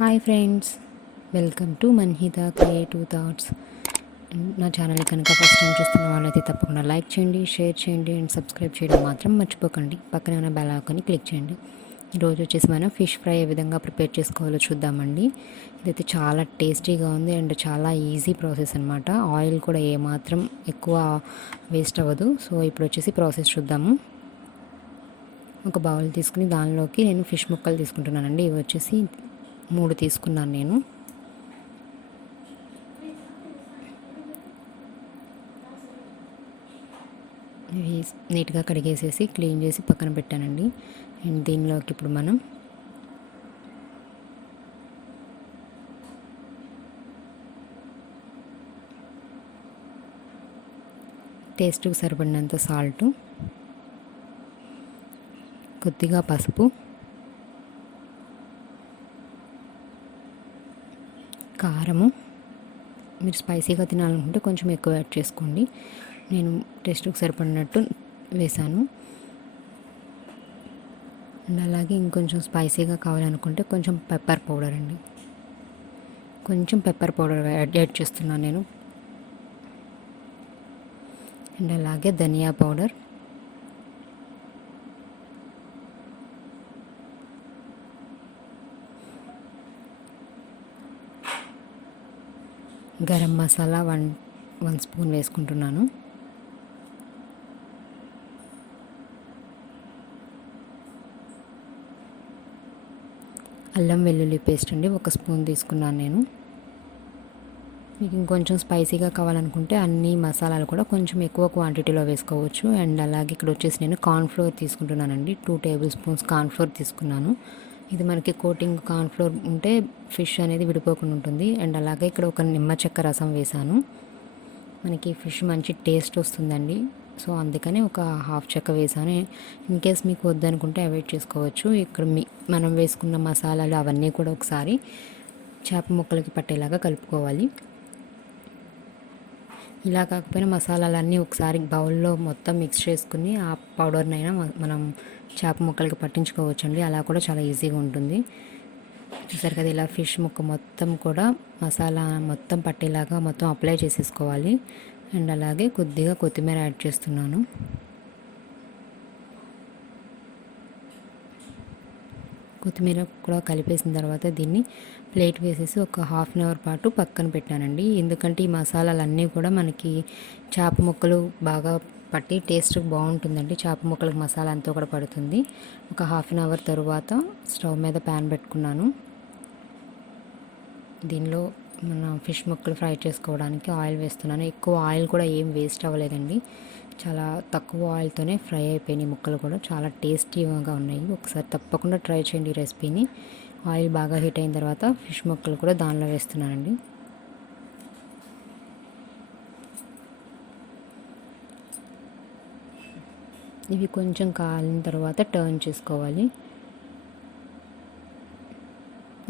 Hi friends, welcome to Manhita creative thoughts. నా channel కనుక first time చూస్తున్న వాళ్ళైతే తప్పకుండా లైక్ చేయండి, షేర్ చేయండి అండ్ సబ్స్క్రైబ్ చేయడం మాత్రం మర్చిపోకండి. పక్కన ఉన్న బెల్ ఐకాన్ని క్లిక్ చేయండి. ఈరోజు వచ్చేసి మనం ఫిష్ ఫ్రై ఏ విధంగా ప్రిపేర్ చేసుకోవాలో చూద్దామండి. ఇదైతే చాలా టేస్టీగా ఉంది అండ్ చాలా ఈజీ ప్రాసెస్ అనమాట. ఆయిల్ కూడా ఏమాత్రం ఎక్కువ వేస్ట్ అవ్వదు. సో ఇప్పుడు వచ్చేసి ప్రాసెస్ చూద్దాము. ఒక బౌల్ తీసుకుని దానిలోకి నేను ఫిష్ ముక్కలు తీసుకుంటున్నానండి. ఇవి వచ్చేసి 3 తీసుకున్నాను నేను. ఇవి నీట్గా కడిగేసేసి క్లీన్ చేసి పక్కన పెట్టానండి. అండ్ దీనిలోకి ఇప్పుడు మనం టేస్ట్కి సరిపడినంత సాల్టు, కొద్దిగా పసుపు, కారము. మీరు స్పైసీగా తినాలనుకుంటే కొంచెం ఎక్కువ యాడ్ చేసుకోండి. నేను టేస్ట్కి సరిపడినట్టు వేసాను. అండ్ అలాగే ఇంకొంచెం స్పైసీగా కావాలనుకుంటే కొంచెం పెప్పర్ పౌడర్ అండి, కొంచెం పెప్పర్ పౌడర్ యాడ్ చేస్తున్నాను నేను. అండ్ అలాగే ధనియా పౌడర్, గరం మసాలా 1 స్పూన్ వేసుకుంటున్నాను. అల్లం వెల్లుల్లి పేస్ట్ అండి 1 స్పూన్ తీసుకున్నాను నేను. మీకు ఇంకొంచెం స్పైసీగా కావాలనుకుంటే అన్ని మసాలాలు కూడా కొంచెం ఎక్కువ క్వాంటిటీలో వేసుకోవచ్చు. అండ్ అలాగే ఇక్కడ వచ్చేసి నేను కార్న్ఫ్లోర్ తీసుకుంటున్నానండి. 2 టేబుల్ స్పూన్స్ కార్న్ఫ్లోర్ తీసుకున్నాను. ఇది మనకి కోటింగ్ కార్న్ఫ్లోర్ ఉంటే ఫిష్ అనేది విడిపోకుండా ఉంటుంది. అండ్ అలాగే ఇక్కడ ఒక నిమ్మ చెక్క రసం వేసాను. మనకి ఫిష్ మంచి టేస్ట్ వస్తుందండి. సో అందుకని ఒక హాఫ్ చెక్క వేసాను. ఇన్ కేస్ మీకు వద్దనుకుంటే అవాయిడ్ చేసుకోవచ్చు. ఇక్కడ మనం వేసుకున్న మసాలాలు అవన్నీ కూడా ఒకసారి చేప ముక్కలకి పట్టేలాగా కలుపుకోవాలి. ఇలా కాకపోయినా మసాలాలన్నీ ఒకసారి బౌల్లో మొత్తం మిక్స్ చేసుకుని ఆ పౌడర్నైనా మనం చేప ముక్కలకి పట్టించుకోవచ్చు అండి. అలా కూడా చాలా ఈజీగా ఉంటుంది. చూసారు కదా, ఇలా ఫిష్ ముక్క మొత్తం కూడా మసాలా మొత్తం పట్టేలాగా మొత్తం అప్లై చేసేసుకోవాలి. అండ్ అలాగే కొద్దిగా కొత్తిమీర యాడ్ చేస్తున్నాను. కొత్తిమీర కూడా కలిపేసిన తర్వాత దీన్ని ప్లేట్ వేసేసి ఒక హాఫ్ అన్ అవర్ పాటు పక్కన పెట్టానండి. ఎందుకంటే ఈ మసాలాలన్నీ కూడా మనకి చేప ముక్కలు బాగా పట్టి టేస్ట్ బాగుంటుందండి. చేప ముక్కలకు మసాలా అంతా కూడా పడుతుంది. ఒక హాఫ్ అన్ అవర్ తర్వాత స్టవ్ మీద ప్యాన్ పెట్టుకున్నాను. దీనిలో మన ఫిష్ ముక్కలు ఫ్రై చేసుకోవడానికి ఆయిల్ వేస్తున్నాను. ఎక్కువ ఆయిల్ కూడా ఏం వేస్ట్ అవ్వలేదండి. చాలా తక్కువ ఆయిల్తోనే ఫ్రై అయిపోయినాయి ముక్కలు కూడా. చాలా టేస్టీగా ఉన్నాయి. ఒకసారి తప్పకుండా ట్రై చేయండి ఈ రెసిపీని. ఆయిల్ బాగా హీట్ అయిన తర్వాత ఫిష్ ముక్కలు కూడా దానిలో వేస్తున్నానండి. ఇవి కొంచెం కాలిన తర్వాత టర్న్ చేసుకోవాలి.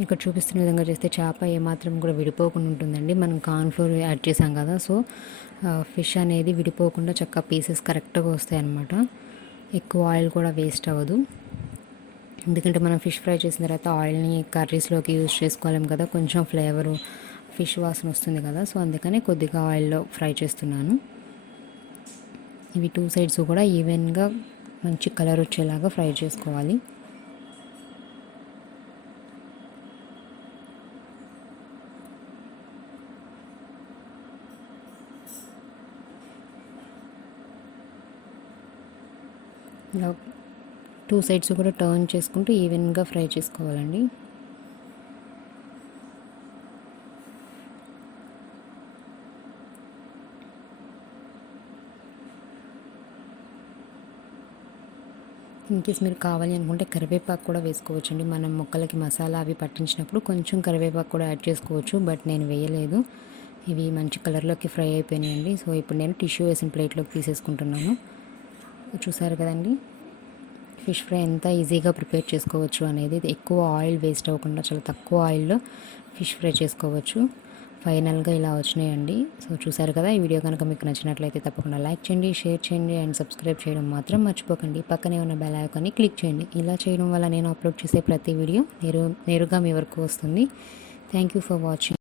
ఇక్కడ చూపిస్తున్న విధంగా చేస్తే చేప ఏమాత్రం కూడా విడిపోకుండా ఉంటుందండి. మనం కార్న్ఫ్లోర్ యాడ్ చేసాం కదా, సో ఫిష్ అనేది విడిపోకుండా చక్కగా పీసెస్ కరెక్ట్గా వస్తాయి అన్నమాట. ఎక్కువ ఆయిల్ కూడా వేస్ట్ అవ్వదు. ఎందుకంటే మనం ఫిష్ ఫ్రై చేసిన తర్వాత ఆయిల్ని కర్రీస్లోకి యూజ్ చేసుకోలేం కదా, కొంచెం ఫ్లేవరు ఫిష్ వాసన వస్తుంది కదా. సో అందుకనే కొద్దిగా ఆయిల్లో ఫ్రై చేస్తున్నాను. ఇవి 2 సైడ్స్ కూడా ఈవెన్గా మంచి కలర్ వచ్చేలాగా ఫ్రై చేసుకోవాలి. ఇలా 2 సైడ్స్ కూడా టర్న్ చేసుకుంటూ ఈవెన్గా ఫ్రై చేసుకోవాలండి. ఇన్కేస్ మీరు కావాలి అనుకుంటే కరివేపాకు కూడా వేసుకోవచ్చండి. మనం ముక్కలకి మసాలా అవి పట్టించినప్పుడు కొంచెం కరివేపాకు కూడా యాడ్ చేసుకోవచ్చు, బట్ నేను వేయలేదు. ఇవి మంచి కలర్లోకి ఫ్రై అయిపోయినాయండి. సో ఇప్పుడు నేను టిష్యూ వేసిన ప్లేట్లోకి తీసేసుకుంటున్నాను. చూసారు కదండి, ఫిష్ ఫ్రై ఎంత ఈజీగా ప్రిపేర్ చేసుకోవచ్చు అనేది. ఎక్కువ ఆయిల్ వేస్ట్ అవ్వకుండా చాలా తక్కువ ఆయిల్లో ఫిష్ ఫ్రై చేసుకోవచ్చు. ఫైనల్గా ఇలా వచ్చినాయండి. సో చూసారు కదా, ఈ వీడియో కనుక మీకు నచ్చినట్లయితే తప్పకుండా లైక్ చేయండి, షేర్ చేయండి అండ్ సబ్స్క్రైబ్ చేయడం మాత్రం మర్చిపోకండి. పక్కనే ఉన్న బెల్ ఐకాన్ని క్లిక్ చేయండి. ఇలా చేయడం వల్ల నేను అప్లోడ్ చేసే ప్రతి వీడియో నేరుగా మీ వరకు వస్తుంది. Thank you for watching.